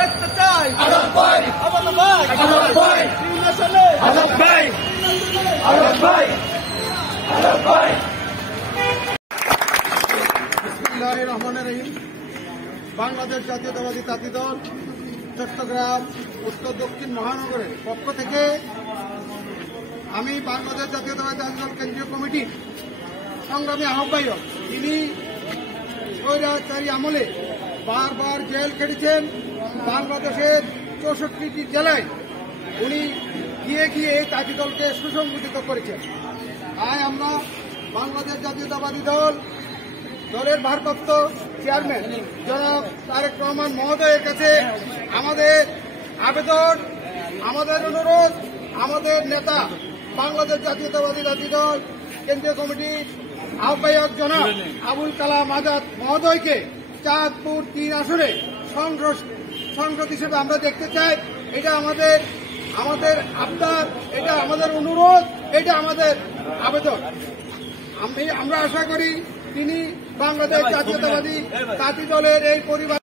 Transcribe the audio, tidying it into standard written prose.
দেখতে চাই আমাদের ভাই বিসমিল্লাহির রহমানির রহিম। বাংলাদেশ জাতীয়তাবাদী ছাত্র দল চট্টগ্রাম উত্তর দক্ষিণ মহানগরের পক্ষ থেকে আমি বাংলাদেশ জাতীয়তাবাদী ছাত্র দল কেন্দ্রীয় কমিটির সংগ্রামী আহ্বায়ক। তিনি স্বৈরাচারী আমলে বারবার জেল খেটেছেন। বাংলাদেশের 64টি জেলায় উনি গিয়ে গিয়ে এই ছাত্র দলকে সুসংগঠিত করেছেন। তাই আমরা বাংলাদেশ জাতীয়তাবাদী দলের ভারপ্রাপ্ত চেয়ারম্যান জনাব তারেক রহমান মহোদয়ের কাছে আমাদের আবেদন, আমাদের অনুরোধ, আমাদের নেতা বাংলাদেশ জাতীয়তাবাদী ছাত্র দল কেন্দ্রীয় কমিটির আহ্বায়ক জনাব আবুল কালাম আজাদ মহোদয়কে চাঁদপুর 3 আসনে সংসদ হিসেবে আমরা দেখতে চাই। এটা আমাদের আবদার, এটা আমাদের অনুরোধ, এটা আমাদের আবেদন। আমরা আশা করি তিনি বাংলাদেশ জাতীয়তাবাদী ছাত্র দলের এই পরিবার